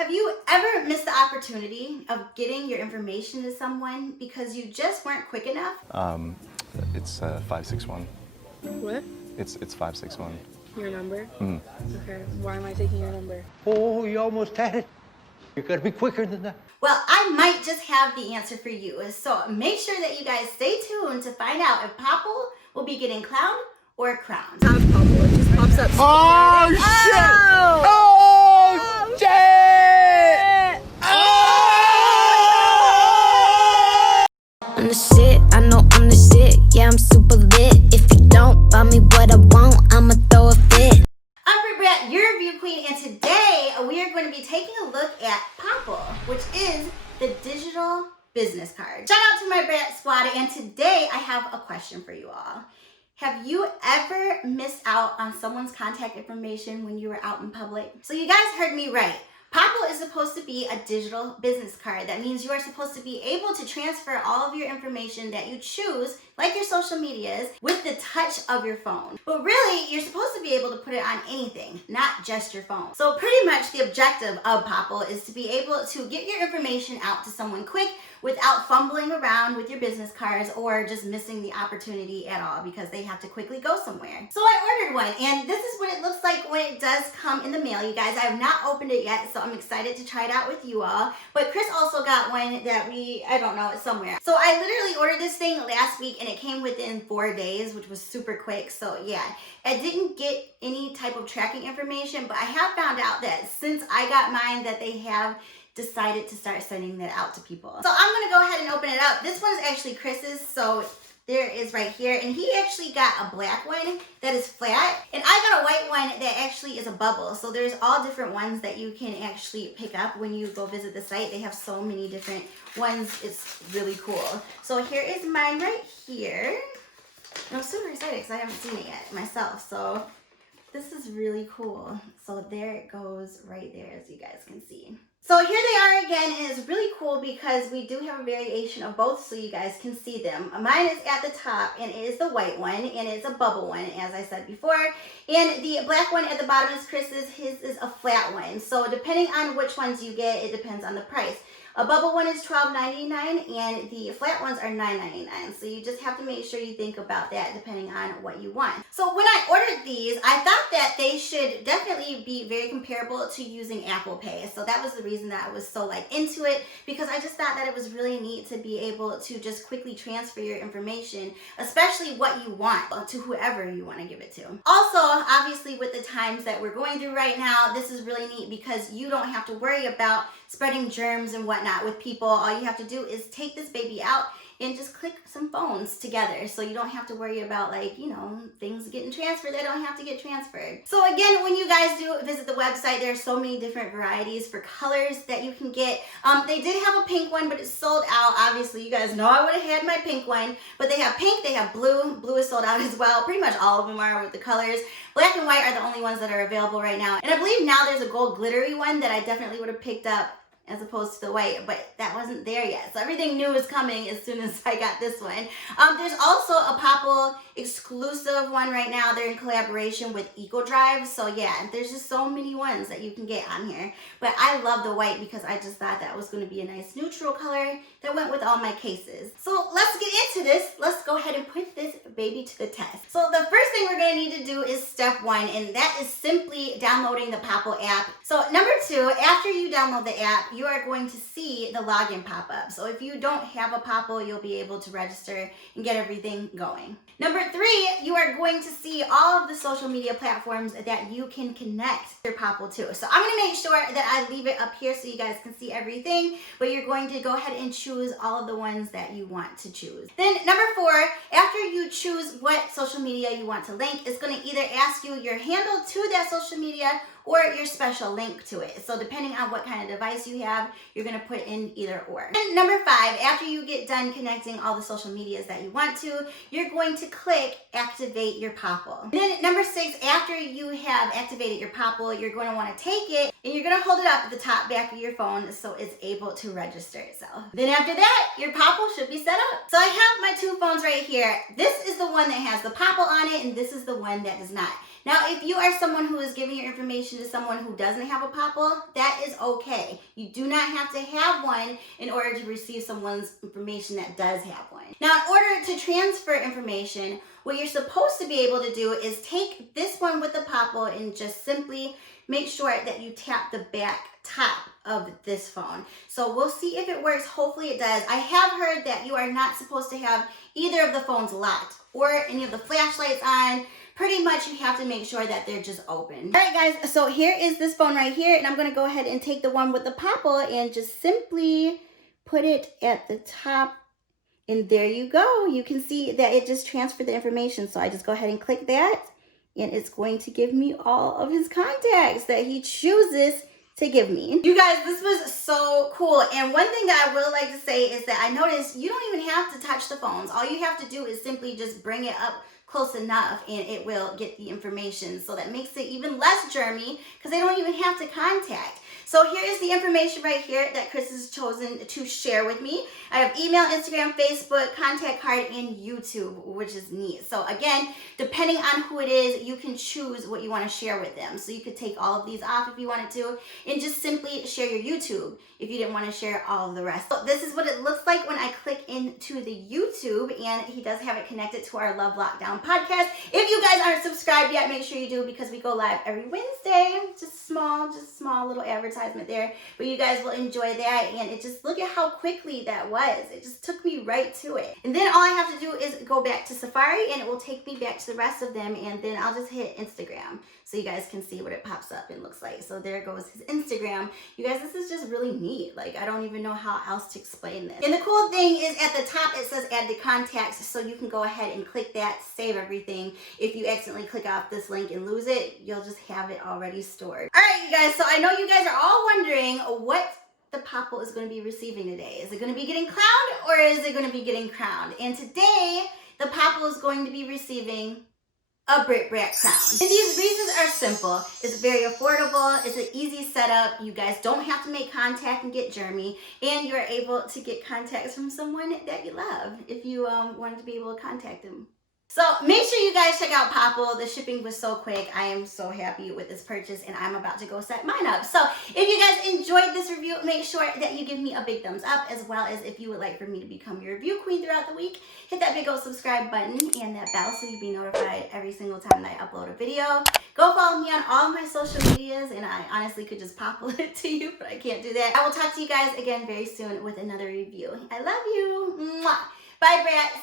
Have you ever missed the opportunity of getting your information to someone because you just weren't quick enough? It's 561. What? It's 561. Your number? Mm. Okay. Why am I taking your number? Oh, you almost had it. You gotta be quicker than that. Well, I might just have the answer for you. So make sure that you guys stay tuned to find out if Popl will be getting clowned or crowned. Top Popl. It just pops up. Oh, shit! Oh, shit! Oh! I'm the shit, I know I'm the shit. Yeah, I'm super lit. If you don't buy me what I want, I'ma throw a fit. I'm Brit Brat, your review queen, and today we are going to be taking a look at Popl, which is the digital business card. Shout out to my Brat squad, and today I have a question for you all. Have you ever missed out on someone's contact information when you were out in public? So you guys heard me right. Popl is supposed to be a digital business card. That means you are supposed to be able to transfer all of your information that you choose, like your social medias, with the touch of your phone. But really, you're supposed to be able to put it on anything, not just your phone. So pretty much the objective of Popl is to be able to get your information out to someone quick without fumbling around with your business cards or just missing the opportunity at all because they have to quickly go somewhere. So I ordered one, and this is what it looks like when it does come in the mail, you guys. I have not opened it yet, so I'm excited to try it out with you all. But Chris also got one that I don't know, it's somewhere. So I literally ordered this thing last week, and it came within 4 days, which was super quick. So yeah, I didn't get any type of tracking information, but I have found out that since I got mine that they have decided to start sending that out to people. So I'm gonna go ahead and open it up. This one's actually Chris's, so there it is right here. And he actually got a black one that is flat, and I got a white one that actually is a bubble. So there's all different ones that you can actually pick up when you go visit the site. They have so many different ones. It's really cool. So here is mine right here. And I'm super excited because I haven't seen it yet myself. So this is really cool. So there it goes right there, as you guys can see. So here they are again, and it's really cool because we do have a variation of both so you guys can see them. Mine is at the top, and it is the white one, and it's a bubble one, as I said before. And the black one at the bottom is Chris's. His is a flat one. So depending on which ones you get, it depends on the price. A bubble one is $12.99, and the flat ones are $9.99. So you just have to make sure you think about that depending on what you want. So when I ordered these, I thought that they should definitely be very comparable to using Apple Pay. So that was the reason that I was so into it, because I just thought that it was really neat to be able to just quickly transfer your information, especially what you want, to whoever you want to give it to. Also, obviously with the times that we're going through right now, this is really neat because you don't have to worry about spreading germs and whatnot with people. All you have to do is take this baby out and just click some phones together, so you don't have to worry about things getting transferred that don't have to get transferred. So again, when you guys do visit the website, there are so many different varieties for colors that you can get. They did have a pink one, but it's sold out. Obviously, you guys know I would have had my pink one, but they have pink, they have blue. Blue is sold out as well. Pretty much all of them are with the colors. Black and white are the only ones that are available right now. And I believe now there's a gold glittery one that I definitely would have picked up as opposed to the white, but that wasn't there yet. So everything new is coming as soon as I got this one. There's also a Popl exclusive one right now. They're in collaboration with EcoDrive. So yeah, there's just so many ones that you can get on here. But I love the white because I just thought that was going to be a nice neutral color that went with all my cases. So let's get into this. Let's go ahead and put this baby to the test. So the first thing we're going to need to do is step one, and that is simply downloading the Popl app. So number two, after you download the app, you are going to see the login pop up. So if you don't have a Popl, you'll be able to register and get everything going. Number three, you are going to see all of the social media platforms that you can connect your Popl to. So I'm going to make sure that I leave it up here so you guys can see everything, but you're going to go ahead and choose all of the ones that you want to choose. Then number four, after you choose what social media you want to link, it's going to either ask you your handle to that social media or your special link to it. So depending on what kind of device you have, you're gonna put in either or. And number five, after you get done connecting all the social medias that you want to, you're going to click activate your Popl. And then number six, after you have activated your Popl, you're going to want to take it and you're going to hold it up at the top back of your phone so it's able to register itself. Then after that, your Popl should be set up. So I have my two phones right here. This is the one that has the Popl on it, and this is the one that does not. Now, if you are someone who is giving your information to someone who doesn't have a Popl, that is okay. You do not have to have one in order to receive someone's information that does have one. Now, in order to transfer information, what you're supposed to be able to do is take this one with the Popl and just simply make sure that you tap the back top of this phone. So we'll see if it works. Hopefully it does. I have heard that you are not supposed to have either of the phones locked or any of the flashlights on. Pretty much you have to make sure that they're just open. All right, guys, so here is this phone right here, and I'm gonna go ahead and take the one with the Popl and just simply put it at the top, and there you go. You can see that it just transferred the information. So I just go ahead and click that, and it's going to give me all of his contacts that he chooses to give me. You guys, this was so cool. And one thing that I would like to say is that I noticed you don't even have to touch the phones. All you have to do is simply just bring it up close enough and it will get the information. So that makes it even less germy because they don't even have to contact. So here is the information right here that Chris has chosen to share with me. I have email, Instagram, Facebook, contact card, and YouTube, which is neat. So again, depending on who it is, you can choose what you want to share with them. So you could take all of these off if you wanted to and just simply share your YouTube if you didn't want to share all of the rest. So this is what it looks like when I click into the YouTube, and he does have it connected to our Love Lockdown podcast. If you guys aren't subscribed yet, make sure you do because we go live every Wednesday. Just small little advertisement there, but you guys will enjoy that. And it just, look at how quickly that was. It just took me right to it. And then all I have to do is go back to Safari and it will take me back to the rest of them, and then I'll just hit Instagram so you guys can see what it pops up and looks like. So there goes his Instagram. You guys, this is just really neat. Like, I don't even know how else to explain this. And the cool thing is at the top it says add to contacts, so you can go ahead and click that, save everything. If you accidentally click off this link and lose it, you'll just have it already stored. All right, you guys, so I know you guys are all wondering what the Popl is going to be receiving today. Is it going to be getting clowned or is it going to be getting crowned? And today, the Popl is going to be receiving a Brit Brat crown. And these reasons are simple. It's very affordable. It's an easy setup. You guys don't have to make contact and get germy, and you're able to get contacts from someone that you love if you wanted to be able to contact them. So make sure you guys check out Popl. The shipping was so quick. I am so happy with this purchase, and I'm about to go set mine up. So if you guys enjoyed this review, make sure that you give me a big thumbs up, as well as if you would like for me to become your review queen throughout the week, hit that big old subscribe button and that bell so you'll be notified every single time that I upload a video. Go follow me on all of my social medias, and I honestly could just Popl it to you, but I can't do that. I will talk to you guys again very soon with another review. I love you. Mwah. Bye, Brats.